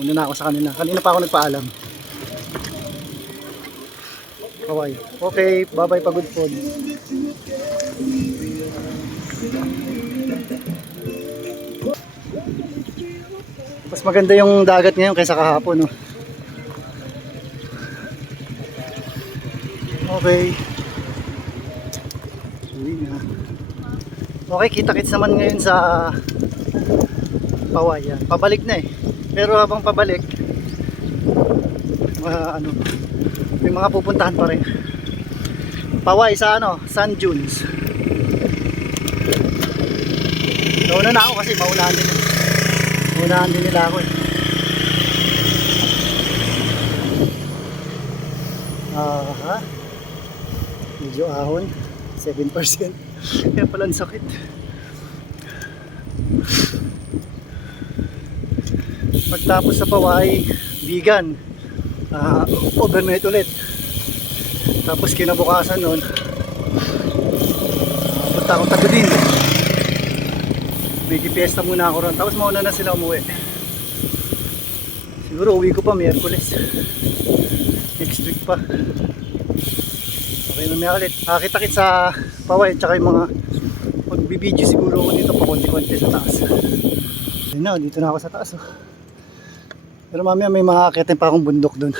Una na ako sa kanila. Kanina pa ako nagpaalam. Kaway. Okay, bye-bye Pagod Food. Mas maganda yung dagat ngayon kaysa kahapon, no? Okay. Uwi na. Okay, kita-kits naman ngayon sa Pawayan. Pabalik na eh. Pero habang pabalik, ano, may mga pupuntahan pa rin. Paway sa Sand Dunes. Nauna na ako kasi maunahan din. Maunahan din nila ako eh. Medyo ahon 7%. Kaya pala ang sakit. Pagtapos sa Paway, vegan, overnight ulit. Tapos kinabukasan nun, punta akong Tagudin. May fiesta muna ako ron. Tapos mauna na sila umuwi. Siguro uwi ko pa Miyerkules. Next week pa. Okay, mamaya ulit. Kita-kits sa Paway. Tsaka yung mga magbibideo siguro ako dito pa konti-konti sa taas. Ayun na, dito na ako sa taas. Pero mamaya may makakakitin pa akong bundok dun.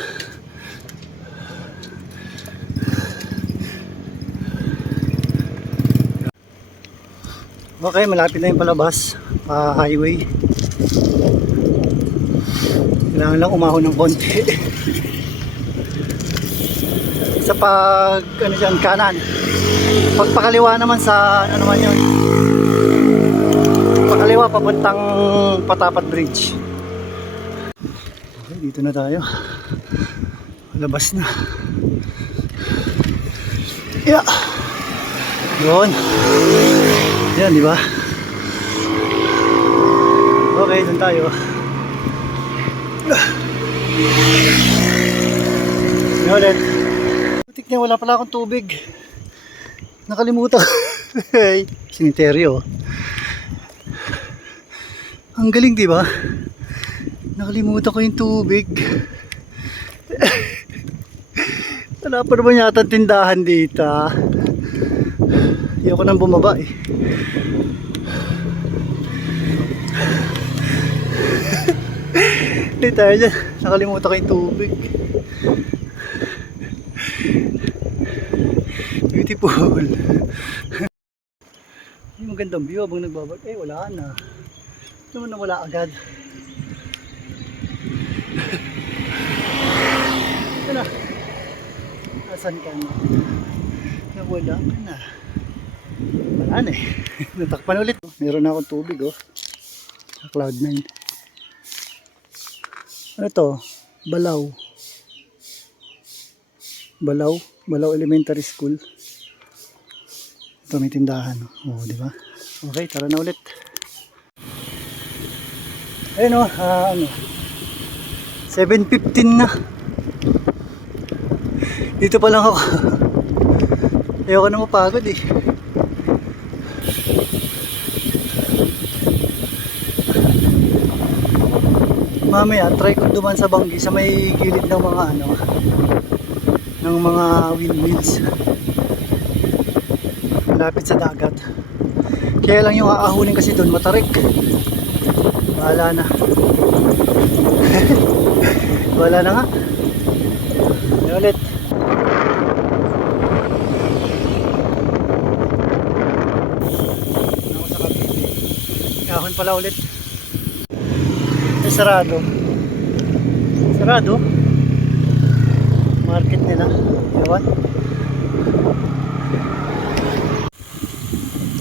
Okay, malapit na yung palabas. Highway. Kailangan lang umahon ng konti. Sa dyan, kanan. Pagpakaliwa naman sa, ano man yun. Pakaliwa, papuntang Patapat Bridge. Okay, dito na tayo. Labas na. Yeah. Yun. Yan, di ba? Okay, dun tayo. Yan ulit. Butik niya, wala pala akong tubig. Nakalimutan. Simenteryo. Ang galing, di ba? Nakalimutan ko yung tubig. Wala pa naman yata tindahan dito. Ayoko nang bumaba eh. Hindi tayo dyan. Nakalimutan ko yung tubig. Beautiful. Yung magandang view habang nagbabag. Eh wala na. Naman na wala agad. Ano? Asan ka na? Nawala ka na. Wala na eh. Natakpan ulit. Meron na akong tubig oh. Sa Cloud9. Ano to? Balaw. Balaw Elementary School. Ito may tindahan. Oh, di ba? Okay, tara na ulit. Ayun oh, 7:15 na. Dito pa lang ako. Ayoko na mapagod eh. Mamaya try ko duman sa Banggi sa may gilid ng mga ng mga windmills. Malapit sa dagat. Kaya lang yung aahunin kasi doon matarik. Wala na. Wala na nga. Ay, ulit. Ako sa Cavite. Ahon pala ulit. Ay, sarado. Sarado. Market nila. Ewan.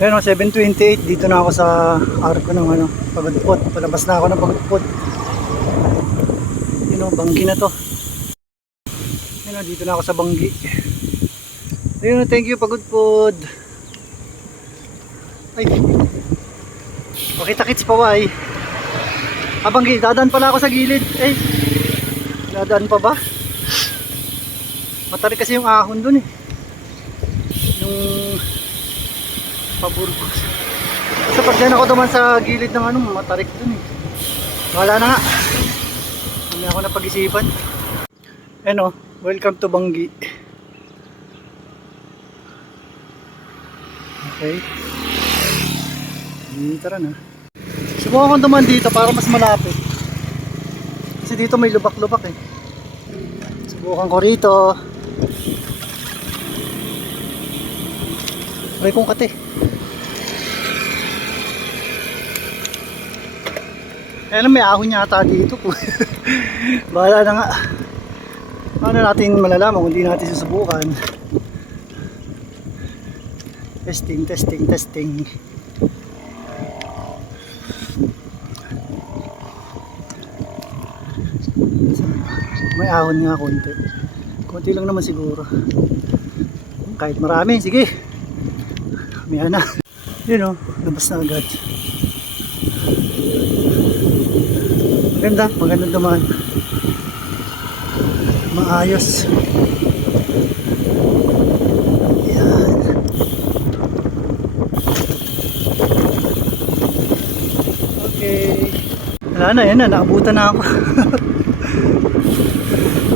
Ayun, 7:28. Dito na ako sa arko ng Pagudpod. Palabas na ako ng Pagudpod. Yun o, Banggi na to. Ayun o, dito na ako sa Banggi. Ayun o, thank you Pagudpod. Ay. Pakita-kits pa ba ay? Banggi, dadaan pala ako sa gilid. Eh, dadaan pa ba? Matarik kasi yung ahon dun eh. Yung paburgos. Kasi pag din ako duman sa gilid ng matarik dun eh. Wala na nga. Hindi ako napag-isipan. Ano, welcome to Banggi. Okay. Tara na. Subukan kong dumaan dito para mas malapit. Kasi dito may lubak-lubak eh. Subukan ko rito. Aray kong kate. Ayan, may ahon yata dito po. Bahala na nga. Ano natin malalaman kung di natin susubukan. Testing, testing, testing. May ahon nga konti. Konti lang naman siguro. Kahit marami, sige. May na. Yun o, labas na agad. Maganda, magandang dumaan. Maayos. Yan. Okay. Wala na, yan na, naabutan na ako.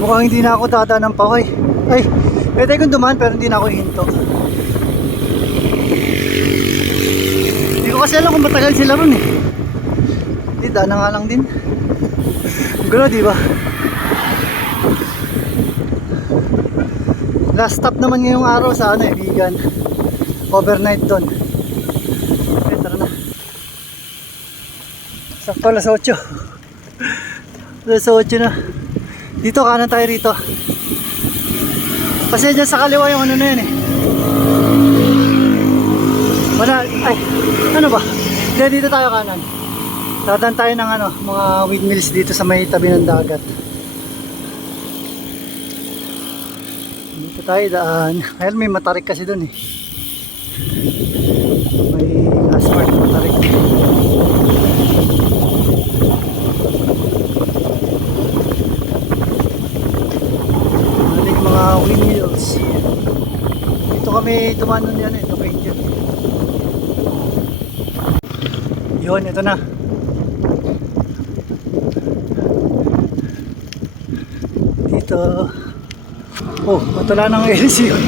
Mukhang hindi na ako dadaan ng Pahoy. Ay, pwede kong dumaan pero hindi na ako hinto. Hindi ko kasi alam kung matagal sila ron eh. Hindi, daan na nga lang din. Gulo, di ba? Last stop naman ngayong araw sa ano eh, Bigan. Overnight doon. Okay, tara na. Sakto alas 8. Alas 8 na. Dito, kanan tayo rito. Kasi dyan sa kaliwa yung ano na yan eh. Wala, ay, ano ba? Dito, dito tayo kanan. Dadaan tayo ng ano, mga windmills dito sa may tabi ng dagat. Dito tayo daan. Ayun, may matarik kasi dun eh. May asphalt matarik. Maling mga windmills. Dito kami tumanon yan eh, ito kayo dyan. Yun, ito na. Dito. Oh, matala ng LC yun.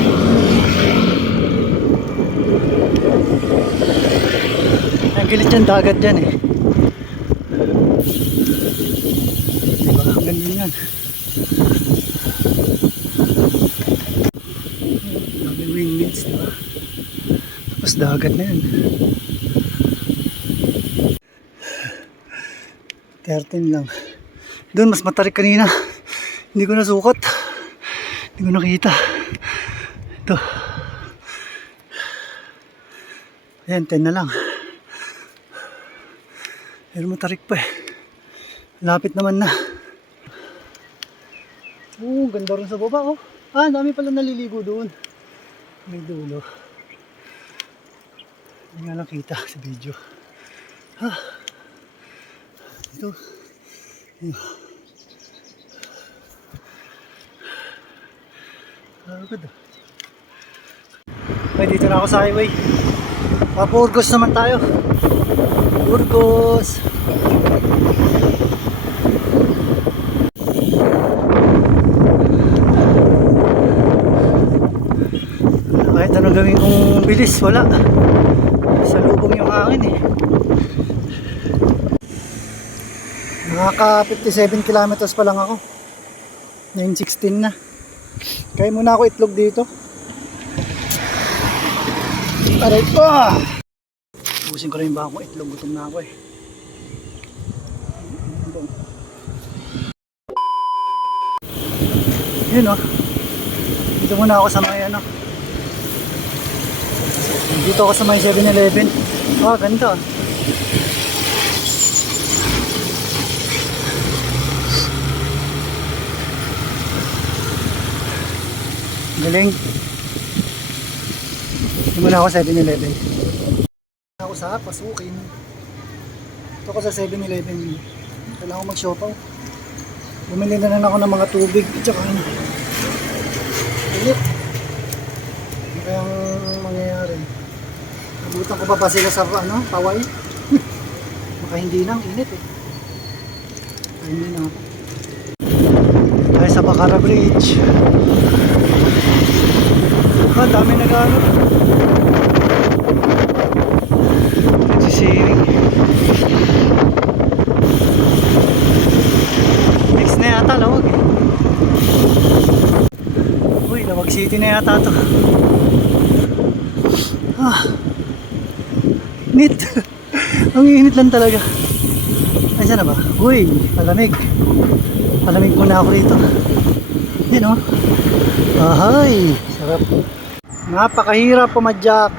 Ang gilit yung dagat dyan eh. Diba? Ang ganda yan. Dami windmills, diba? Tapos dagat na yan. 13 lang. Doon mas matarik kanina. Hindi ko nasukat. Hindi ko nakita. Ito. Ayan, 10 na lang. Pero matarik pa eh. Lapit naman na. Ganda rin sa baba oh. Ah, dami pala naliligo doon. May dulo. Hindi nga nakita sa video. Ito. Good. Okay, dito na ako sa highway. Burgos naman tayo. Burgos. Kahit ano gawin kong bilis, wala. Sa lubong yung hangin eh. Nakaka 57 kilometers pa lang ako. 9:16 na. Kaya muna ako itlog dito. Aray ko! Ubusin ko rin ba akong itlog. Gutom na ako eh. Yun oh. Dito muna ako sa may ano. Dito ako sa may 7-Eleven. Ah, ganda. Galing. Dito muna ako sa 7-Eleven. Ako sa pasukin. Ito ko sa 7-Eleven. Kailangan ko mag-shopaw. Bumili na lang ako ng mga tubig. Tsaka ano. Init. Ano kayang mangyayari? Nabutan ko pa ba sila sa ano, paway? Baka hindi nang init eh. Ay, hindi na ako. Bacara Bridge. Ang dami nag-ano. Nagsisiring. Next na yata, Lawag eh. Uy, Lawag City na yata to. Init. Ang init lang talaga. Ay, saan na ba? Uy, palamig. Palamig muna ako rito. Yan o. Ahay, sarap. Napakahirap pumadyak.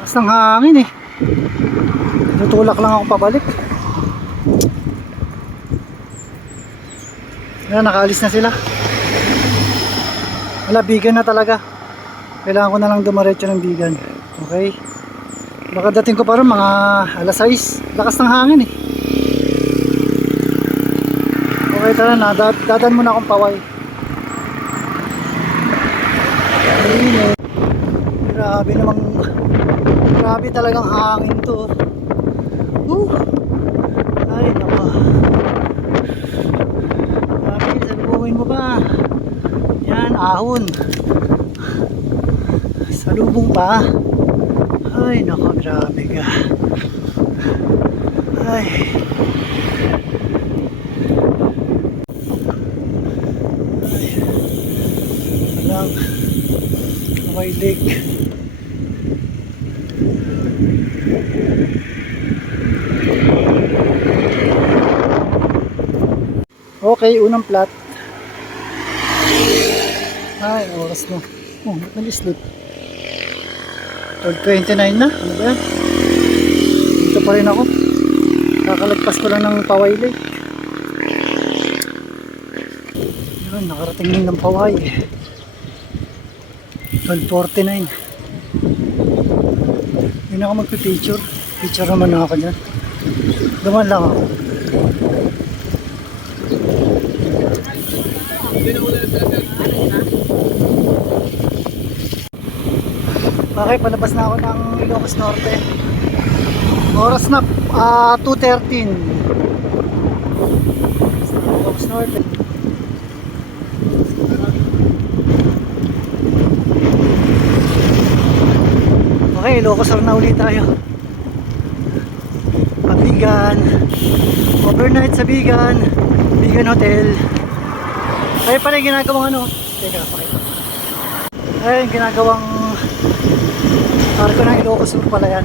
Lakas ng hangin eh. Tutulak lang ako pabalik. Ayan, nakaalis na sila. Wala, Bigan na talaga. Kailangan ko na lang dumaretso ng Bigan. Okay. Baka dating ko pa rin mga alas 6. Lakas ng hangin eh. Okay, tara na. Dadan muna akong paway. Ayun. Grabe namang. Grabe talagang hangin to. Ay, nako. Grabe, salubungin mo pa. Yan, ahon. Salubong pa. Ay, nako, grabe ka. Ay. Lang. Kaway Lake. Okay, unang plat. Ay, oras na. Oh, nag-sleep. 12:29 na. Ano ba yan? Dito pa rin ako. Kakalagpas ko lang ng Paway Lake. Yun, nakarating din ng Paway. 12:49. Yun ako magpipicture. Picture naman ako dyan. Duman lang ako. Okay, palabas na ako ng Ilocos Norte. Oras na 2:13. Ilocos Norte. Okay, Ilocos Norte na ulit tayo. Bigan. Overnight sa Bigan. Bigan Hotel. Ay pala yung ginagawang ano. Teka, pakita. Ay, yung ginagawang arko ng Ilocos Sur pala yan.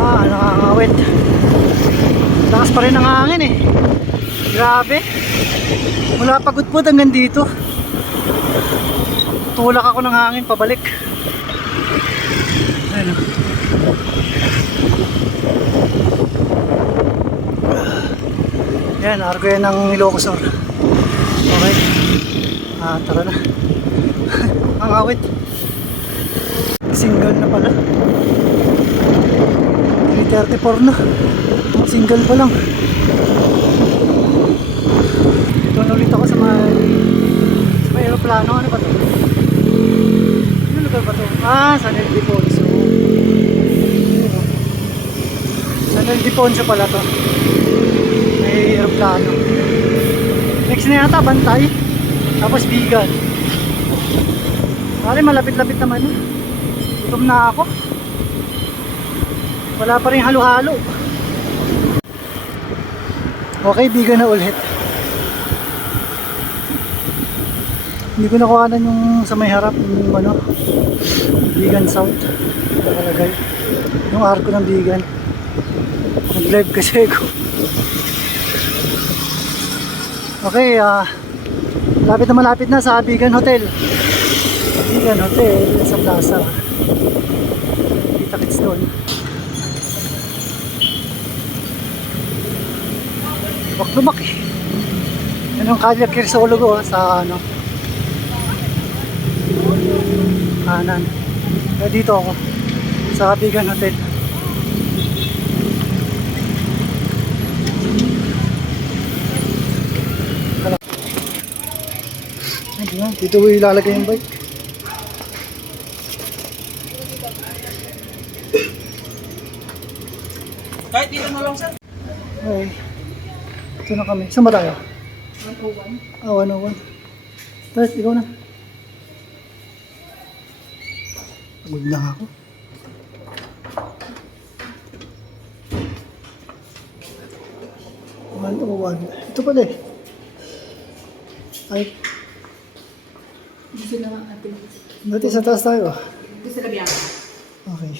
Nakakawit. Lakas pa rin ang hangin eh. Grabe. Mula Pagudpud hanggang dito. Tulak ako ng hangin pabalik. Ayun. Yan, arko yan ng Ilocos Sur. Okay. Tara na. Ang awit. Single na pala. 3:34 na. Single pa lang. Dito na ulit ako sa may aeroplano. Ano ba ito? Ano lugar ba ito? San Ildefonso. San Ildefonso pala to. May aeroplano. Next na yata, Bantay. Tapos Bigan. Pare, malapit-lapit naman yun. Gutom na ako. Wala pa rin halo-halo. Okay, Bigan na ulit. Hindi ko nakuhanan yung sa may harap yung ano, Bigan South. Nakalagay. Yung arko ng Bigan. Nag-live kasi ako. Okay, malapit na sa Bigan Hotel. Bigan Hotel sa plaza. Kita-kits doon. Lubak eh. Yan yung Calle Crirsologo sa ano, kanan. Kaya dito ako sa Bigan Hotel. Dito ko ilalagay yung bike. Kahit dito na lang, sir. Okay. Ito na kami. Saan ba tayo? 101. Ah, 101. Tart, ikaw na. Pagod na ako. Ito pala eh. Ay, Gusto na atin. dati sa taas tayo. Gusto na biyak. Okay.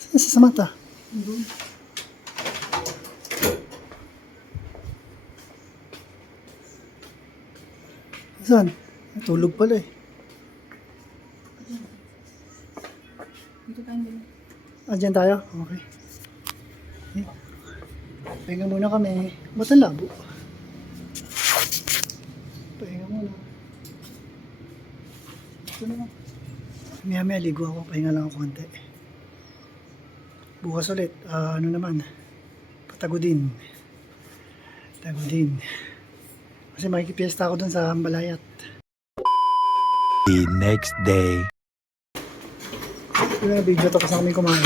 Saan si Samantha? Saan? Tulog pala eh. Dito tayo din. Diyan tayo? Okay. Okay. Pahinga muna kami. Ba't ang labo? Pahinga muna. Ito na lang. Maya ligo ako. Pahinga lang ako konti. Bukas ulit. Ano naman? Patagodin. Patagodin. Kasi makikipiesta ako dun sa Hambalayat. The next day. Yung video tapos na kami kumain.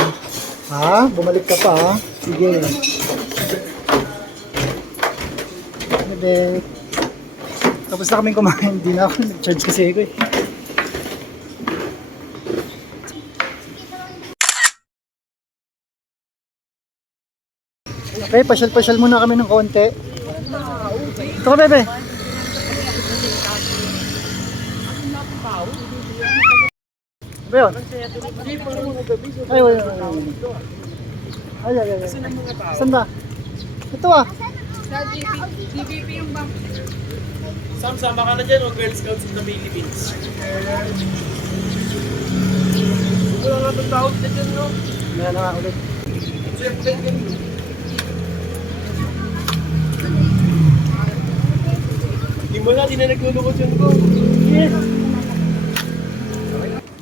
Ha? Bumalik ka pa ha? Sige. Bebe. Tapos na kami kumain. Hindi na ako nag-charge kasi ako eh. Okay, pasyal-pasyal muna kami ng konti. Ito ka, bebe. Ba yun? Ay, wala. Ay. Saan ba? Ito ah. Sa DVP yung bang. Sam, sama ka na dyan o Girl Scouts of the Philippines. Wala nga itong tawag na dyan, no? Meron na nga ulit. Di mo na, di na naglulukot yun ko.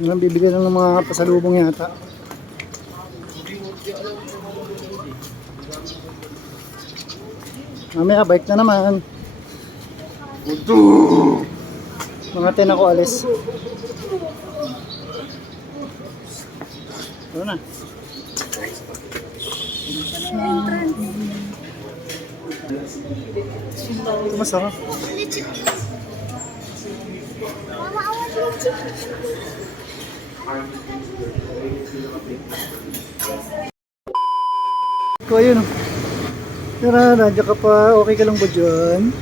Yung bibigyan ng mga pasalubong yata. Mamaya, bike na naman. Mga 10 ako alis. Ano na? Ito masarap. Ikaw ayun. Tara, nandiyan ka pa. Okay ka lang ba dyan?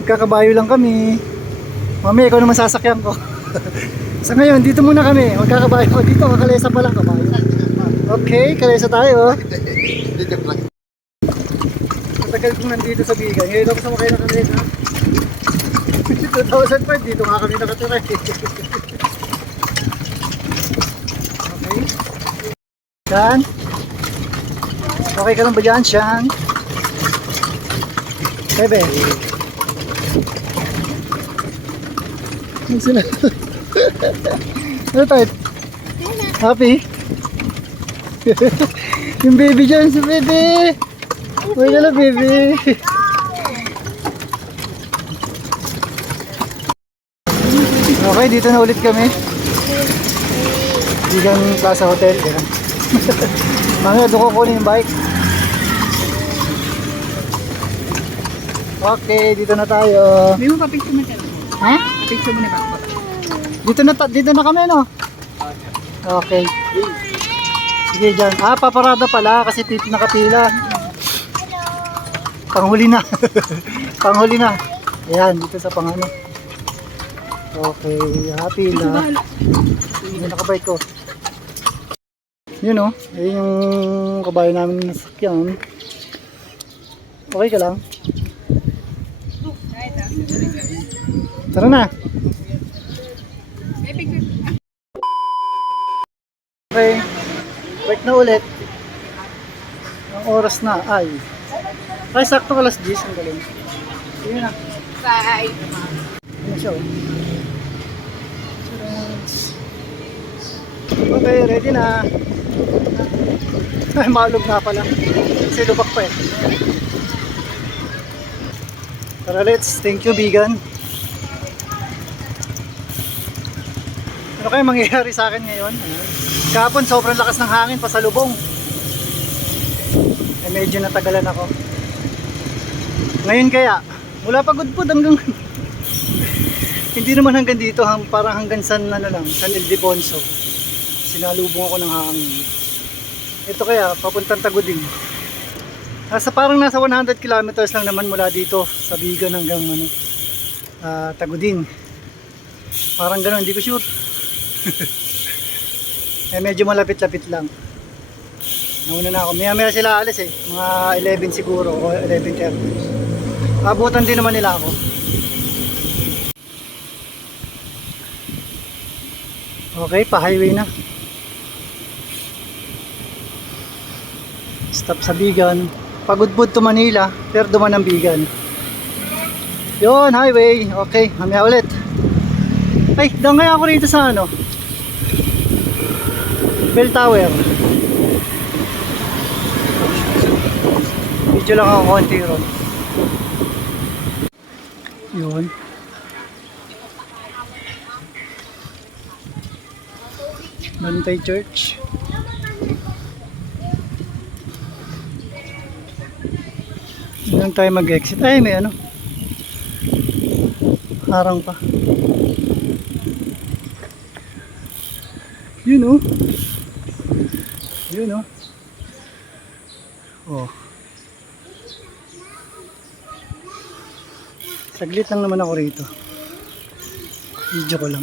Magkakabayo lang kami. Mami, ikaw naman sasakyan ko. Sa ngayon, dito muna kami. Magkakabayo. Dito, kakalesa pa lang kabayo. Okay, kalesa tayo. Matagal kong nandito sa Bigan. Ngayon ako sumakay na kalesa. 2005, dito nga kami nakatira. Okay. Shan? Okay ka lang ba dyan, Shan? Bebe. Ano sila? Ano tayo? Happy? Yung baby dyan, si baby! Uy ka lang, baby! Okay, dito na ulit kami. Bigan Plaza Hotel. Mamaya doon ko kunin yung bike. Okay, dito na tayo. May mo pa-picture mo dyan. Ha? Picture mo na ba? Dito na kami, no? Okay. Sige dyan. Ah, paparada pala kasi nakapila. Panghuli na. Panghuli na. Ayan, dito sa pangano. Okay, happy na. Yung nakabike ko. Yun o, ayun yung kabayo namin na sakyan. Okay ka lang? Tara na. Okay, break na ulit. Ang oras na ay sakto alas 10, ang galing. Yun na. Bye! Ano siya oh. Okay, ready na. Ay, malog na pala. Kasi lubak pa eh. Tara, let's. Thank you, vegan. Ano kaya mangyayari sa akin ngayon? Kahapon, sobrang lakas ng hangin, pasalubong. Eh, medyo natagalan ako. Ngayon kaya, mula Pagudpud hanggang hindi naman hanggang dito, parang hanggang San Ildefonso. Sinalubong ako ng hangin. Ito kaya, papuntang Tagudin. Parang nasa 100 kilometers lang naman mula dito sa Bigan hanggang Tagudin. Parang gano'n, hindi ko sure. Eh, medyo malapit-lapit lang. Nauna na ako. Maya sila alis eh. Mga 11 siguro o 11:30. Abutan din naman nila ako. Okay, pa-highway na. Stop sa Bigan. Pagudpud to Manila, pero duman ng Bigan. Yun, highway. Okay, mamaya ulit. Ay, doon kaya ako rito sa Bell Tower. Video lang ako konti ron. Yun. Bantay Church. Doon tayo mag-exit. Ay, may harang pa. Yun oh. Yun oh. Oh. Saglit lang naman ako rito. Video ko lang.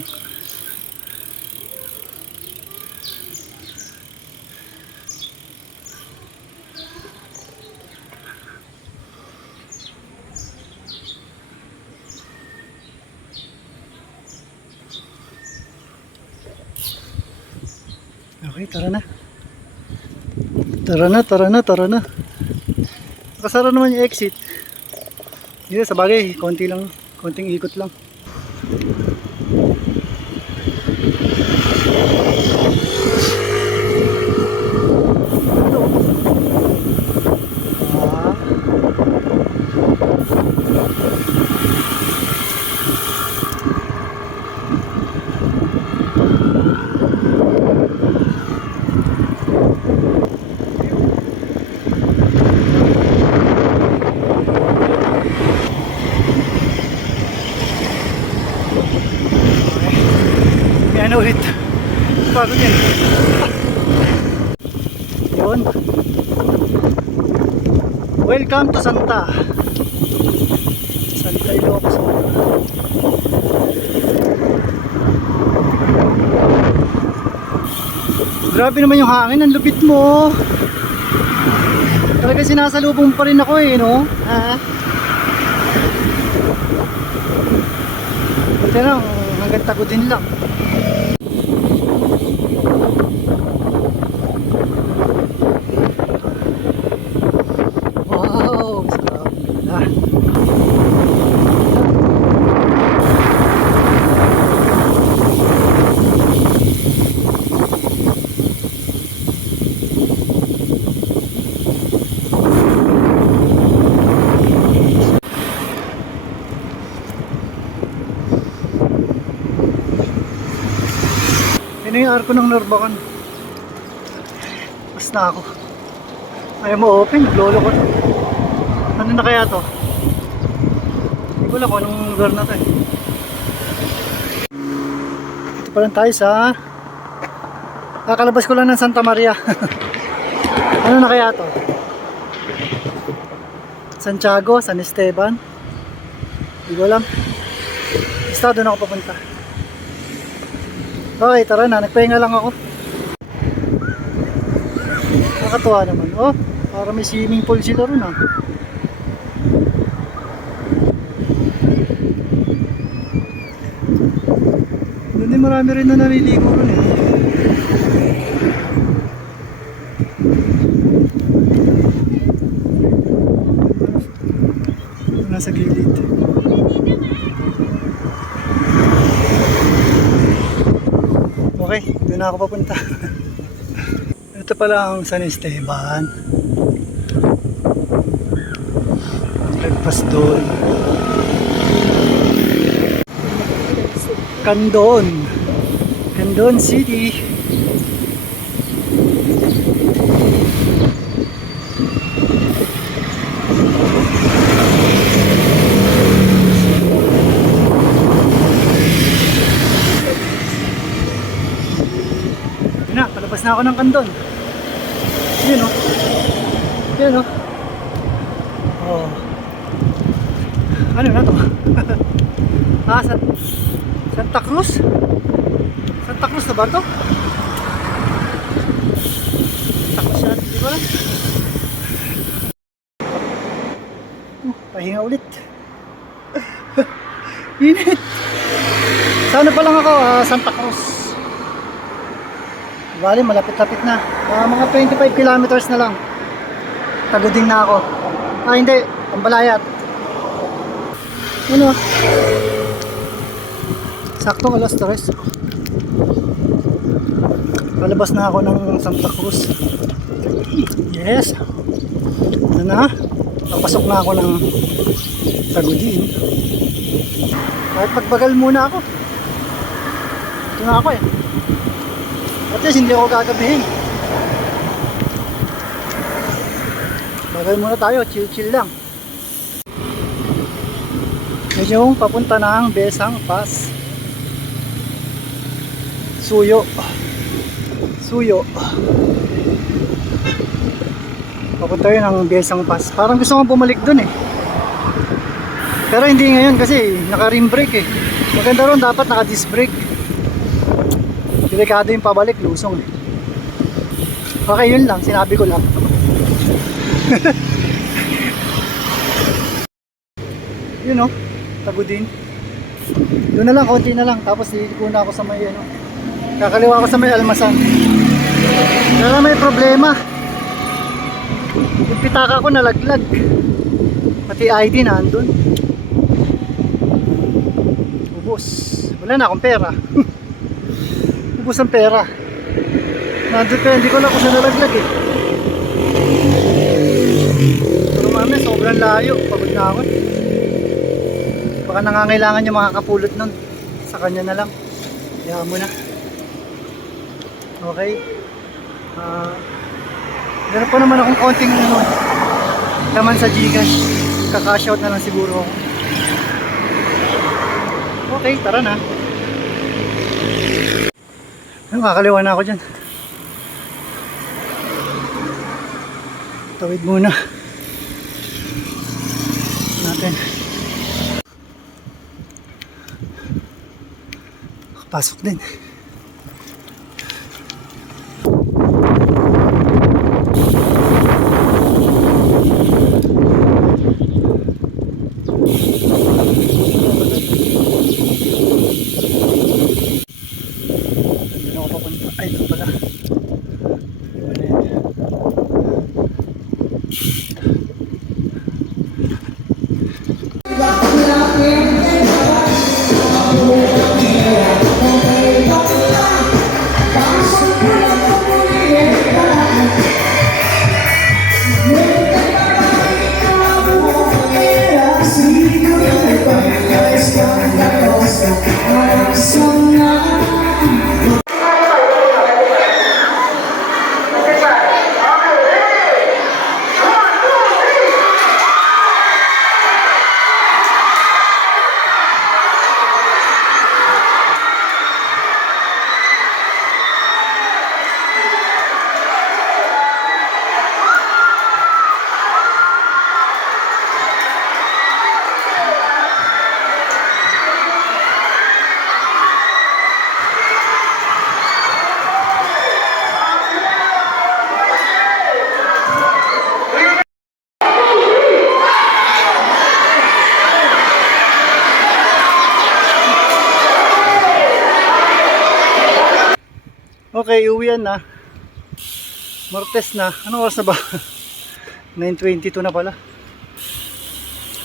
Okay, tara na. Tara na. Nakasara naman yung exit. Hindi, sa bagay, konting ikot lang. Yan ulit. Bago yan. Yun. Welcome to Santa Ilocos. Grabe naman yung hangin. Ang lupit mo. Talaga sinasalubong pa rin ako eh, no? Buti lang, hanggang Tagudin lang. Wow, sarap na. Yan yung arko ng Norbacan. Pas na ako. Ayaw mo open, lolo ko to. Ano na kaya to? Hindi ko alam kung anong lugar na to eh. Ito pa lang tayo sa kakalabas ko lang ng Santa Maria. Ano na kaya to? Santiago, San Esteban. Hindi ko alam. Basta doon ako papunta. Okay, tara na. Nagpahinga lang ako. Nakakatuwa naman. Oh, para may swimming pool sila ron ah. Doon din marami rin na naliligo ron eh. Nasa gilid. Okay, doon na ako papunta. Ito pala ang San Esteban. Lagpas doon. Candon. Candon City. Yun na, palabas na ako ng Candon. Yun o. Yun o. Oh. Ano na to? Santa Cruz? Santa Cruz na ba to? Santa Cruz yan, di ba? Pahinga ulit. Init. Sana pa lang ako, Santa Cruz. Bali, malapit-lapit na. Mga 25 kilometers na lang. Taguding na ako. Hindi. Ambalayat. Ano? Saktong alas 3. Palabas na ako ng Santa Cruz. Yes. Ano na? Napasok na ako ng Tagudin. Kahit magbagal muna ako. Ito na ako eh. At least hindi ako gagabihin. Bagal muna tayo, chill lang. Medyo papunta ng Besang Pass. Suyo. Papunta yun ng Besang Pass. Parang gusto kong bumalik dun eh. Pero hindi ngayon kasi naka-rim brake eh. Maganda ron, dapat naka-disc brake. Delikado yung pabalik, lusong eh. Okay, yun lang, sinabi ko lang. Yun o, Tagudin. Doon na lang, konti na lang. Tapos liliko na ako sa may ano. Kakaliwa ako sa may Almasan. Kaya may problema. Yung pitaka ko nalaglag. Pati ID na andun. Ubus. Wala na akong pera. Ubus ang pera. Nandun pa, hindi ko na kung saan nalaglag eh. Pero mami, sobrang layo. Pagod na ako. Baka nangangailangan yung mga kapulot nun. Sa kanya na lang. Kaya mo na. Okay. Meron pa naman akong konting ano, laman sa Gcash. Kaka-shout na lang siguro ako. Okay, tara na. Nakakaliwa na ako dyan. Tawid muna natin. Pasok din. Hindi na ako papunta. Ay, ito pala. Iba na yan. Okay, uwian na. Martes na. Anong oras na ba? 9:22 na pala.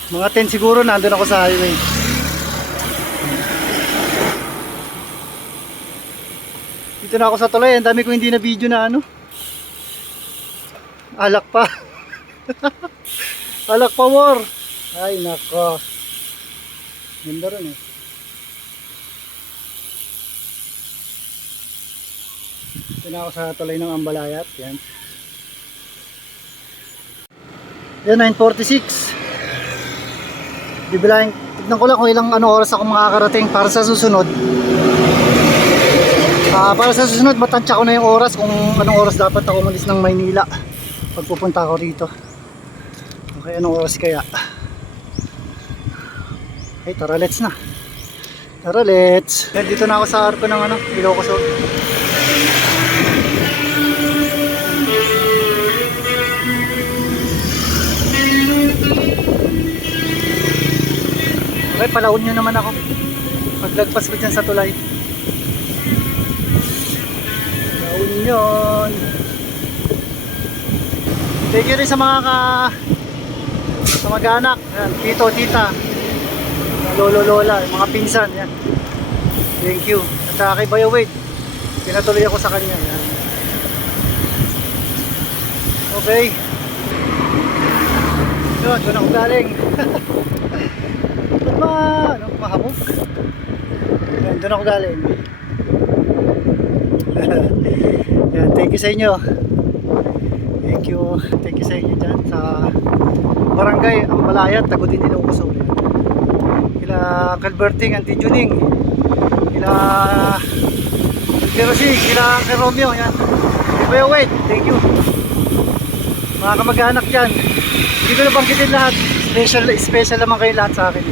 Mga 10 siguro nandun ako sa highway. Dito na ako sa tulay. Ang dami ko hindi na video na ano. Alak pa. Alak pa war. Ay nako. Ganda rin eh. Dito na ako sa tulay ng Ambalayat. Yan. Yan, 9:46. Bibilahin. Tignan ko lang kung ilang oras ako makakarating para sa susunod. Para sa susunod, matansya ko na yung oras kung anong oras dapat ako umalis ng Maynila pag pupunta ako rito. Okay, anong oras kaya? Okay, tara, let's na. Tara, let's. Yan, dito na ako sa arko ng Ilocos. Okay, palaon nyo naman ako. Paglagpas ko dyan sa tulay. Palaon yun. Thank you rin sa mga sa mag-anak. Yan, tito, tita. Lolo, lola, mga pinsan. Yan. Thank you. At saka kay Bayo Wade. Pinatuloy ako sa kanya. Yan. Okay. Yun, doon ako galing. Mahamog. Yan, doon ako galing. Yan, thank you sa inyo. Thank you sa inyo dyan sa Barangay Ambalayat, Tagudin, Ilocos. Kila Calberting, Auntie Juning, kila Rosie, kila kay Romeo. Yan. Kuya Wade, thank you. Mga kamag-anak dyan, hindi ko nabanggitin lahat. Special naman kayo lahat sa akin.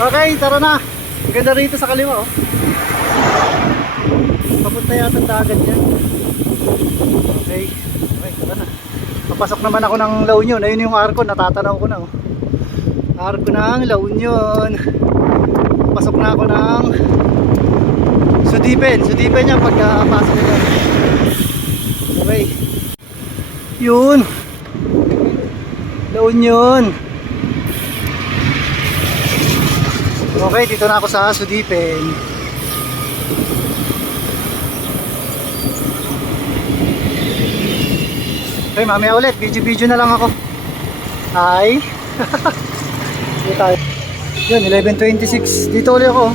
Okay, tara na. Ang ganda rito sa kaliwa, oh. Papunta yata ang dagat dyan. Okay, tara na. Papasok naman ako ng La Union. Ayun yung arko, natatanaw ko na, oh. Arko ng La Union. Pasok na ako ng Sudipen yan pagkapasok ko dyan. Okay. Yun. La Union. Okay, dito na ako sa Sudipen. Okay, mamaya ulit. Video na lang ako. Hi. Dito tayo. Yun, 11:26. Dito ulit ako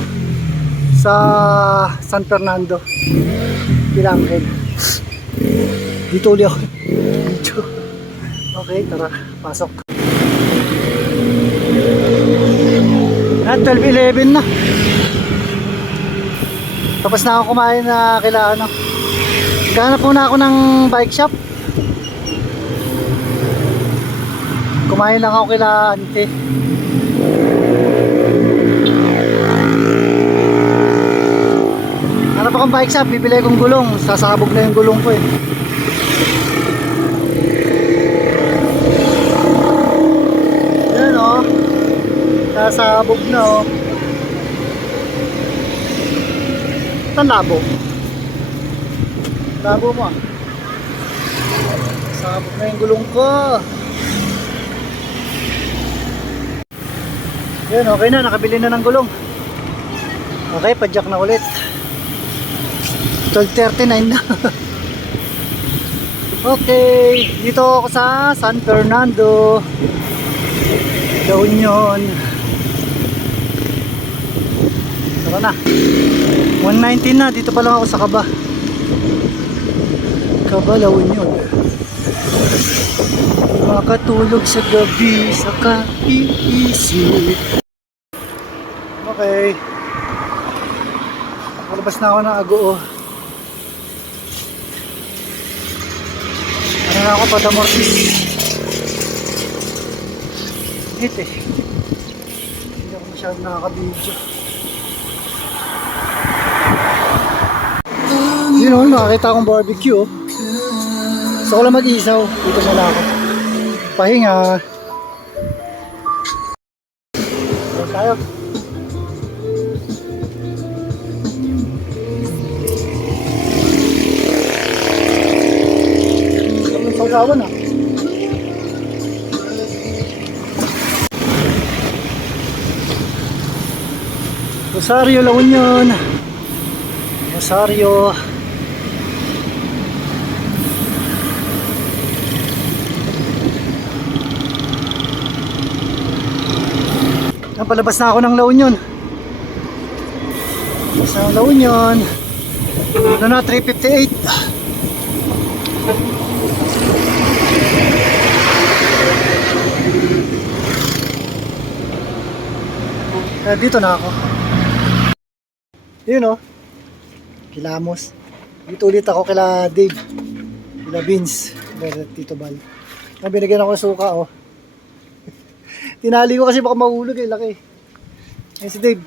sa San Fernando, Bilangked. Dito ulit ako. Dito. Okay, tara. Pasok. At 12:11 na. Tapos na ako kumain na kila ano. Ganap muna ako ng bike shop. Kumain lang ako kila auntie. Hanap akong bike shop, bibili kong gulong. Sasabog na yung gulong ko eh. Yan o. Sasabog na o. Saan labo? Labo mo ah. Sasabog na yung gulong ko. Yan, okay na, nakabili na ng gulong. Okay, padyak na ulit. 12:39 na. Okay, dito ako sa San Fernando, La Union. Tara na. 1:19 na, dito pa lang ako sa Kaba. Kaba, La Union. Makatulog sa gabi sa kaiisip. Okay. Malabas na ako ng Agoo. Ano na ako, Patamortis. Hit eh. Hindi ako masyadong nakaka-video. Yun o, nakakita akong barbecue oh. Gusto ko lang mag-isaw. Dito muna ako. Pahinga. Ayan tayo. Ang pagkawan ah. Rosario, La Union. Rosario. Napalabas na ako ng La Union. Sa La Union. Ano na, 358. Dito na ako. Yun o. Kilamos. Dito ulit ako kila Dave. Kila Vince. Kila Tito Bal. Binigyan ako ng suka o. Tinali ko kasi baka mahulog eh. Laki. Ayun si Dave.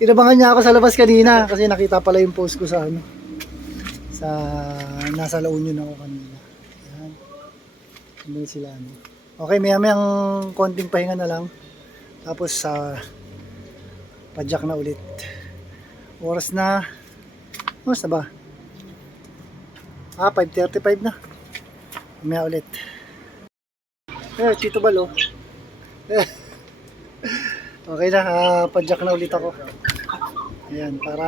Inabangan niya ako sa labas kanina. Kasi nakita pala yung post ko sa ano. Sa nasa La Union ako kanina. Yan. Hindi sila ano. Okay, maya-mayang konting pahinga na lang. Tapos padyak na ulit. Oras na ba? 5:35 na. Mamaya ulit. Tito Balo. Okay na, padyak na ulit ako. Ayan, para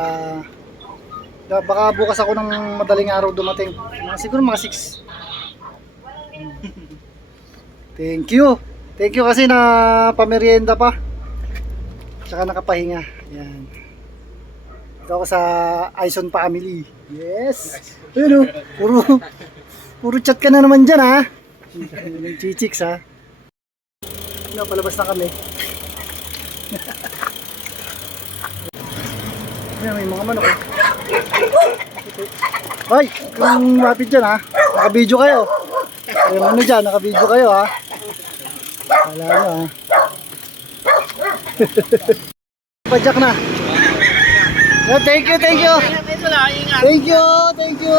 baka bukas ako ng madaling araw dumating. Siguro mga 6. Thank you. Thank you kasi na pamerienda pa. Tsaka nakapahinga. Yan. Ito ako sa Aison family. Yes. Ayun o. Puro chat ka na naman dyan ha. Nag-chichiks ha. Palabas na kami. May mga manok eh. Ay, kung mapit dyan ha. Naka-video kayo. Yung ano dyan, naka-video kayo ha. Wala na ha. Padyak na. Yeah, thank you. Thank you.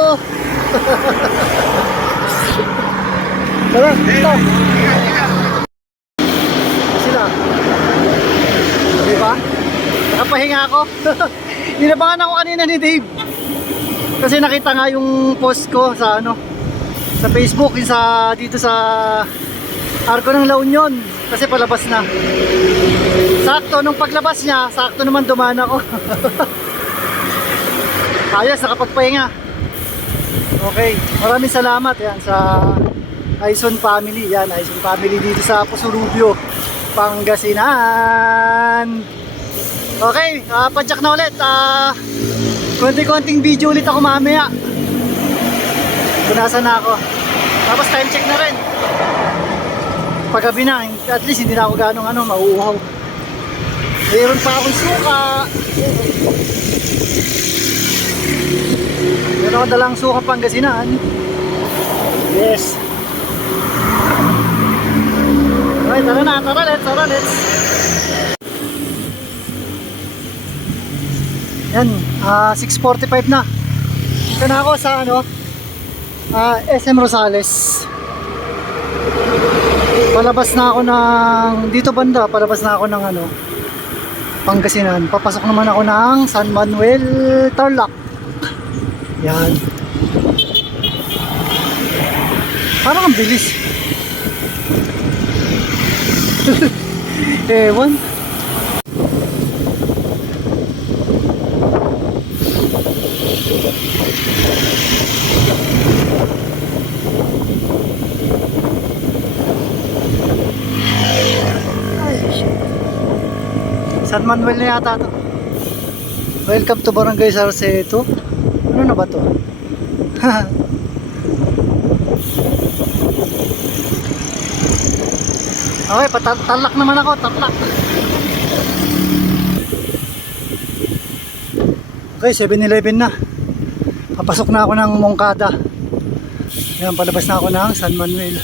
Tara, dito. Sila. Diba? Nakapahinga ako. Inabangan ako kanina ni Dave. Kasi nakita nga yung post ko sa ano, sa Facebook, yung dito sa Arco ng La Union. Kasi palabas na. Sakto, nung paglabas niya, sakto naman dumaan ako. Ayos, nakapagpahinga. Okay, maraming salamat yan sa Aison family. Yan, Aison family dito sa Pusurubio, Pangasinan. Okay, padyak na ulit. Konting video ulit ako mamaya. Punasan na ako. Tapos time check na rin. Paggabi na, at least hindi na ako ganong mauuhaw. Mayroon pa akong suka. Meron ako dalang suka Pangasinan. Yes. Okay, tara, let's. Yan, 6:45 na. Ito na ako sa SM Rosales. Palabas na ako ng dito banda, palabas na ako ng Pangasinan. Papasok naman ako ng San Manuel, Tarlac. Yan. Parang ang bilis. Ewan. San Manuel na yata to. Welcome to Barangay Sarceto. Ano na ba to? Okay, patalak naman ako, tatlak. Okay, 7-Eleven na. Papasok na ako ng Moncada. Ayan, palabas na ako ng San Manuel.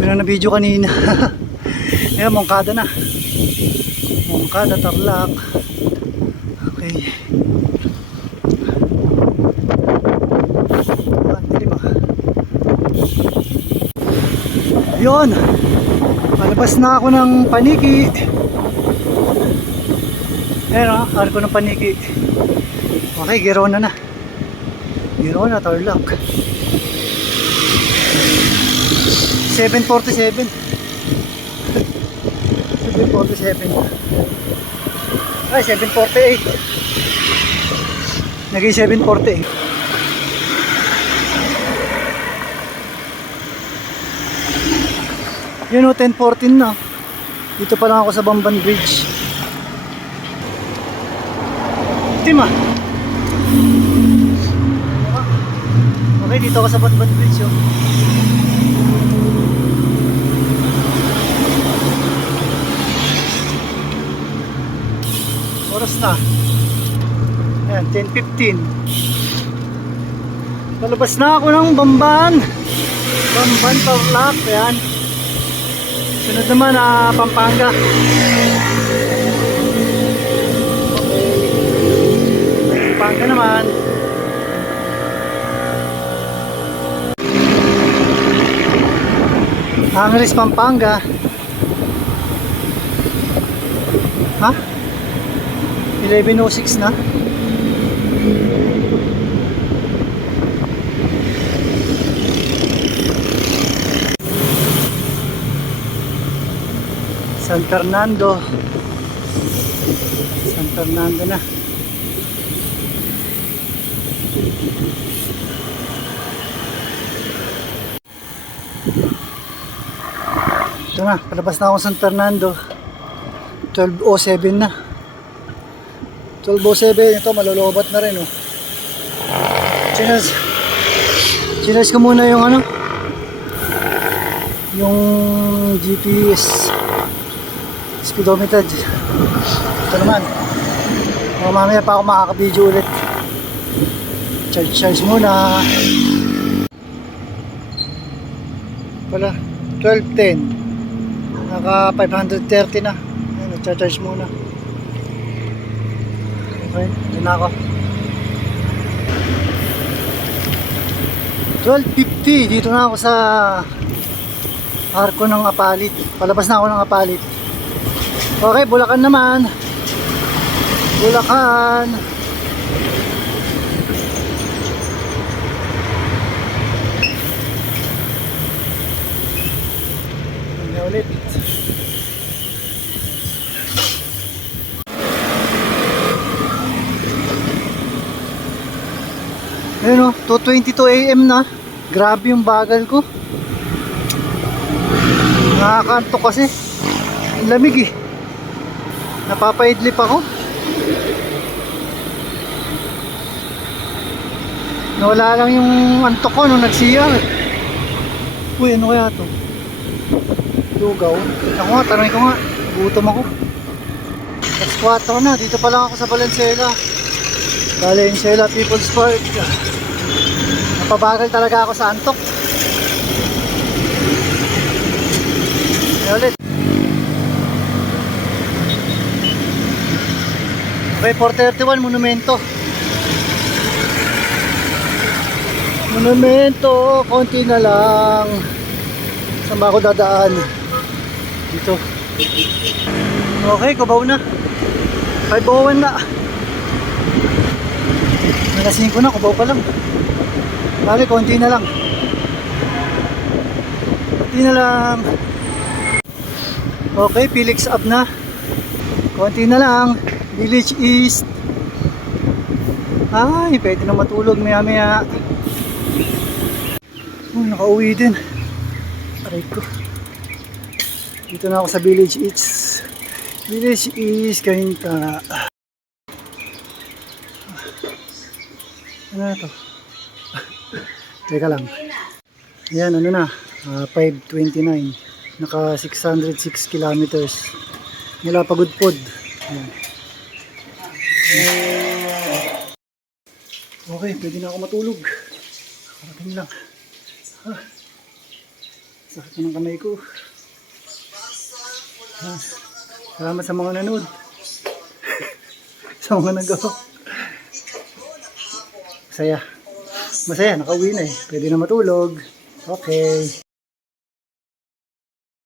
Ganun na video kanina. Ayan, Moncada na. Moncada, Tarlac. Okay. Yun. Palabas na ako ng Paniki. Ayan Arco ng Paniki. Okay, Girona na. Girona, Tarlac. 7:47. 7:47. Ay, 7:48. Naging 7:48. Yun 10:14 na. Dito pa lang ako sa Bamban Bridge. Tima. Okay, dito ako sa Banban Bridge. Oh. Oras na. Ayan, 10:15. Palabas na ako ng Bamban. Bamban, Tarlac. Ayan. Sunod naman, Pampanga. Okay. Pampanga naman. Angeles, Pampanga. Ha? 11:06 na. San Fernando. San Fernando na. Ito na, palabas na ako San Fernando. 12:07 na. 12:07, ito malolobat na rin, oh. Chinas ko muna yung ano, yung GPS speedometer. Ito naman, mamaya pa ako makaka-video ulit. Charge muna. Wala, 12:10, naka 530 na. Ayan, charge muna. Okay, dito na ako. 12:50, dito na ako sa arko ng Apalit. Palabas na ako ng Apalit. Okay, Bulacan naman. Bulacan. Ano ulit? Ayun o, 2:22 AM na. Grabe yung bagal ko. Nakakanto kasi. Ang lamig eh. Napapaidlip ako. Nawala lang yung antok ko nung nagsiyang. Uy, ano kaya to? Lugaw. Ako nga, tanongin ko nga. Gutom ako. Alas 4 na. Dito pa lang ako sa Valenzuela. Valenzuela People's Park. Napabagal talaga ako sa antok. Ay ulit. Okay, 431 Monumento. Monumento, konti na lang. Saan ba ako dadaan? Dito. Okay, Cubao na. 5:01 na. Alas 5 na, Cubao pa lang. Bale, konti na lang. Konti na lang. Okay, Felix up na. Konti na lang. Village East. Ay, pwede na matulog maya-maya. Nakauwi din. Aray ko. Dito na ako sa Village East. Village East, Kahinta. Ano na to? Teka lang. Yan, ano na. 5:29. Naka 606 kilometers. Mula Pagudpod. Yan. Okay, pwede na ako matulog. Karating lang. Sakit na ng kamay ko. Salamat sa mga nanood. Sa mga nagawa. Masaya. Masaya, nakauwi na eh. Pwede na matulog. Okay.